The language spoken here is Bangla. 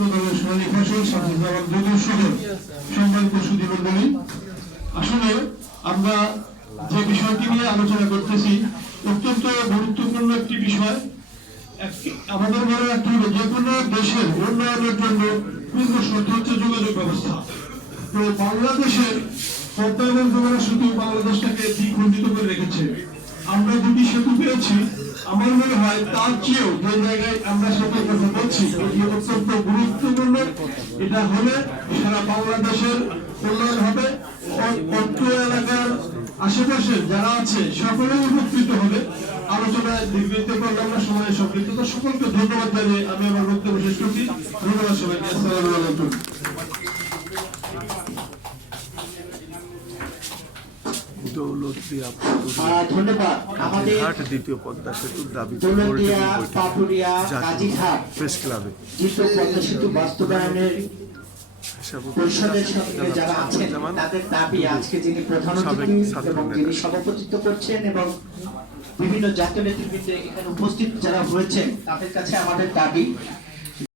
সোনালী ফসল সম্মানিত সুধীমণ্ডলী, আসলে আমরা যে বিষয়টি নিয়ে আলোচনা করতেছি অত্যন্ত গুরুত্বপূর্ণ একটি বিষয়। আমাদের মনে রাখতে হবে যে কোনো দেশের উন্নয়নের জন্য পূর্ণ শর্ত হচ্ছে যোগাযোগ ব্যবস্থা। তো বাংলাদেশের পদ্মা যমুনা সেতু বাংলাদেশটাকে দ্বিখণ্ডিত করে রেখেছে। আমরা দুটি সেতু পেয়েছি, আমার মনে হয় তার চেয়েও যে জায়গায় আমরা সেতুর কথা বলছি এটি অত্যন্ত গুরুত্বপূর্ণ। এটা হলে সারা বাংলাদেশের উন্নয়ন হবে, অত্র এলাকার আশেপাশে যারা আছে সকলেই উপকৃত হবে। আলোচনায় দীর্ঘায়িত করলাম না, সময় সম্পৃক্ত সকলকে ধন্যবাদ জানিয়ে আমি আমার বক্তব্য শেষ করছি। ধন্যবাদ সবাইকে। আসসালামু আলাইকুম। ধন্যবাদ। আমাদের দ্বিতীয় পদ্মা সেতুর দাবি দৌলতদিয়া, পাটুরিয়া, কাজীঘাট প্রেস ক্লাবে দ্বিতীয় পদ্মা সেতু বাস্তবায়নের পরিষদের সঙ্গে যারা আছেন তাদের দাবি আজকে যিনি প্রধান অতিথি এবং যিনি সভাপতিত্ব করছেন এবং বিভিন্ন জাতীয় নেতৃবৃন্দ এখানে উপস্থিত যারা হয়েছেন তাদের কাছে আমাদের দাবি